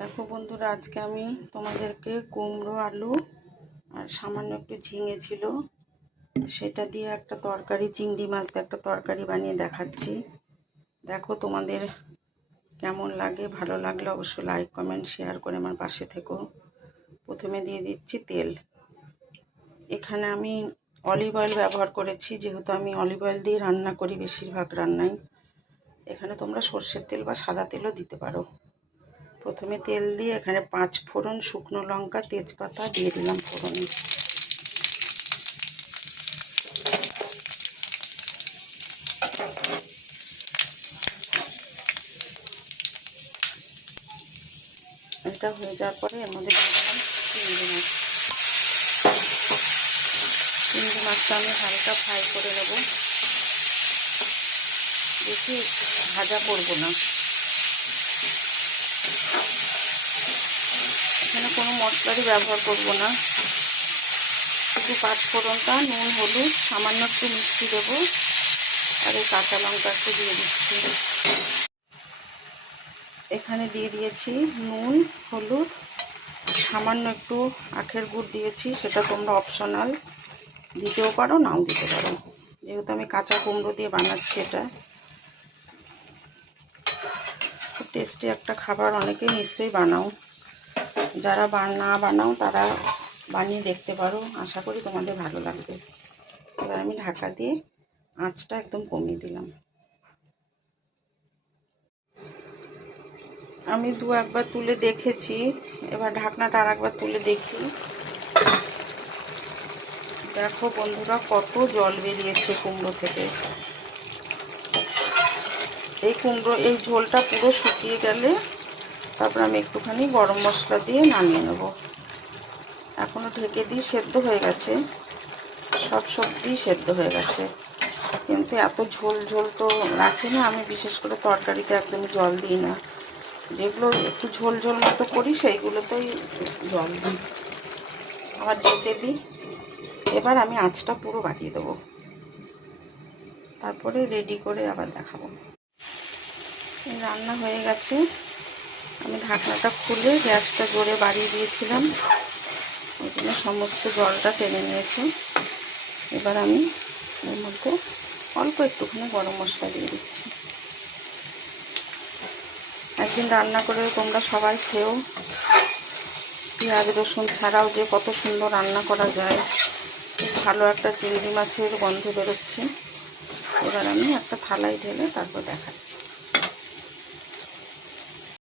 দেখো বন্ধুরা, আজকে আমি তোমাদেরকে কুমড়ো আলু আর সামান্য একটু ঝিঙে ছিল সেটা দিয়ে একটা তরকারি, চিংড়ি মাছ দিয়ে একটা তরকারি বানিয়ে দেখাচ্ছি। দেখো তোমাদের কেমন লাগে, ভালো লাগলে অবশ্যই লাইক কমেন্ট শেয়ার করে আমার পাশে থেকো। প্রথমে দিয়ে দিচ্ছি তেল। এখানে আমি অলিভ অয়েল ব্যবহার করেছি, যেহেতু আমি অলিভ অয়েল দিয়ে রান্না করি বেশিরভাগ রান্নায়। এখানে তোমরা সর্ষের তেল বা সাদা তেলও দিতে পারো। প্রথমে তেল দিয়ে এখানে 5 ফোড়ন, শুকনো লঙ্কা, তেজপাতা দিয়ে দিলাম ফোড়নে। এটা হয়ে যাওয়ার পরে এর মধ্যে দিয়ে দিলাম চিংড়ি মাছ। চিংড়ি মাছটা আমি হালকা ফ্রাই করে নেব, বেশি ভাজা করবো না। এখানে কোনো মশলারই ব্যবহার করব না, শুধু 5 ফোড়নটা, নুন, হলুদ, সামান্য একটু মিষ্টি দেবো, আর এই কাঁচা লঙ্কা একটু দিয়ে দিচ্ছি। এখানে দিয়ে দিয়েছি নুন, হলুদ, সামান্য একটু আখের গুড় দিয়েছি, সেটা তোমরা অপশনাল, দিতেও পারো নাও দিতে পারো, যেহেতু আমি কাঁচা কুমড়ো দিয়ে বানাচ্ছি। এটা খুব টেস্টি একটা খাবার, অনেকেই নিশ্চয়ই বানাও। যারা না বানাও তারা বানিয়ে দেখতে পারো, আশা করি তোমাদের ভালো লাগবে। এবার আমি ঢাকা দিয়ে আঁচটা একদম কমিয়ে দিলাম। আমি একবার তুলে দেখেছি, এবার ঢাকনাটা আর একবার তুলে দেখি। দেখো বন্ধুরা, কত জল বেরিয়েছে কুমড়ো থেকে। এই ঝোলটা পুরো শুকিয়ে গেলে তারপর আমি একটুখানি গরম মশলা দিয়ে নামিয়ে নেব। এখনও ঢেকে দিয়ে সেদ্ধ হয়ে গেছে, সব সবজি সেদ্ধ হয়ে গেছে, কিন্তু এত ঝোল ঝোল তো রাখি না আমি, বিশেষ করে তরকারিতে একদম জল দিই না। যেগুলো একটু ঝোল ঝোল মতো করি সেইগুলোতেই জল দিই, আবার ঢেকে দিই। এবার আমি আঁচটা পুরো বাড়িয়ে দেবো, তারপরে রেডি করে আবার দেখাবো। রান্না হয়ে গেছে, আমি ঢাকনাটা খুলে গ্যাসটা জোরে বাড়িয়ে দিয়েছিলাম, ওই জন্য সমস্ত জলটা টেনে নিয়েছে। এবার আমি এর মধ্যে অল্প একটুখানি গরম মশলা দিয়ে দিচ্ছি। একদিন রান্না করে তোমরা সবাই খেও, পেঁয়াজ রসুন ছাড়াও যে কত সুন্দর রান্না করা যায়। খুব ভালো একটা চিংড়ি মাছের গন্ধ বেরোচ্ছে। এবার আমি একটা থালায় ঢেলে তারপর দেখাচ্ছি।